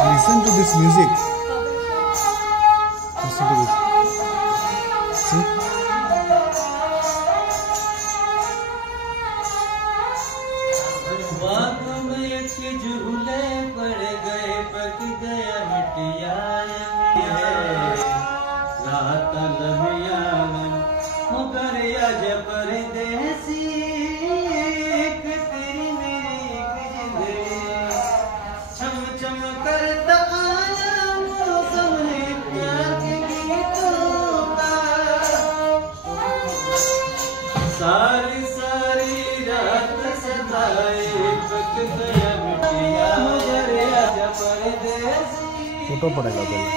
Listen to this music. Listen to this. See? बाग में एक झूले पड़ गए, पक गया मिटिया रात लमिया मगर आज परदेसी तेरी मेरी छम छम करता आया मौसम है प्यार के गीतों का। सारी सारी रात सताए, पक गया मिटिया मगर आज परदेसी। फोटो पड़ेगा पहले।